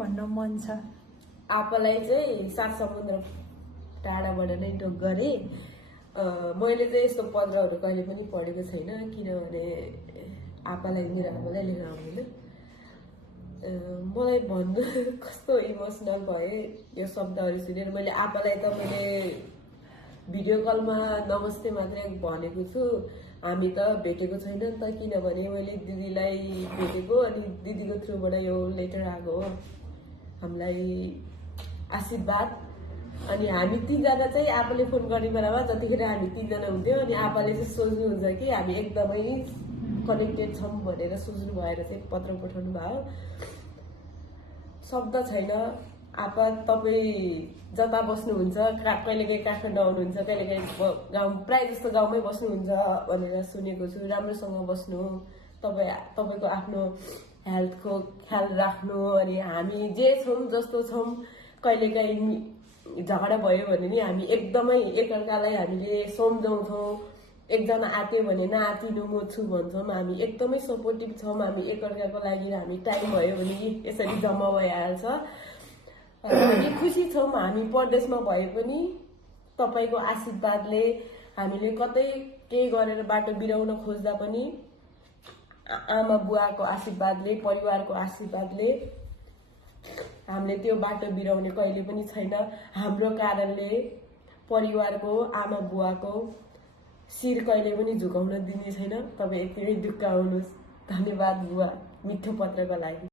भन्न मन छ? आपालाई चाहिँ 7 समुद्र टाढाबाट नै ढोक गरेँ। मैले चाहिँ यस्तो पत्रहरू कहिले पनि पढेको छैन, किनभने आपालाई मेरो आमालाई लेख्न आउँदैन। मलाई भन्नु कस्तो इमोसनल भए यो शब्दहरू सुनेर। मैले आपालाई त मैले भिडियो कलमा नमस्ते मात्रै भनेको छु, हामी त भेटेको छैन नि त, किनभने मैले दिदीलाई भेटेको अनि दिदीको थ्रुबाट यो लेटर आएको हो हामीलाई आशीर्वाद। अनि हामी 3 जना चाहिँ आपाले फोन गर्ने बेलामा जतिखेर हामी 3 जना हुन्थ्यो अनि आपाले चाहिँ सोच्नुहुन्छ कि हामी एकदमै कनेक्टेड छौँ भनेर सोच्नु भएर चाहिँ पत्र पठाउनु भयो। शब्द छैन। आपा तपाईँ जता बस्नुहुन्छ, कहिलेकाहीँ काठमाडौँ आउनुहुन्छ, कहिलेकाहीँ गाउँ, प्रायः जस्तो गाउँमै बस्नुहुन्छ भनेर सुनेको छु। राम्रोसँग बस्नु, तपाईँको आफ्नो हेल्थको ख्याल राख्नु। अनि हामी जे छौँ जस्तो छौँ, कहिलेकाहीँ झगडा भयो भने नि हामी एकदमै एकअर्कालाई हामीले सम्झाउँछौँ। एकजना आत्यो भने नआतिनु म छु भन्छौँ। हामी एकदमै सपोर्टिभ छौँ। हामी एकअर्काको लागि हामी टाइम भयो भने यसरी जम्मा भइहाल्छ। हामी खुसी छौँ। हामी परदेशमा भए पनि तपाईँको आशीर्वादले, हामीले कतै केही गरेर बाटो बिराउन खोज्दा पनि आमा बुवाको आशीर्वादले, परिवारको आशीर्वादले हामीले त्यो बाटो बिराउने कहिले पनि छैन। हाम्रो कारणले परिवारको, आमा बुवाको शिर कहिले पनि झुकाउन दिने छैन। तपाईँ यतिमै ढुक्क हुनुहोस्। धन्यवाद बुवा मिठो पत्रको लागि।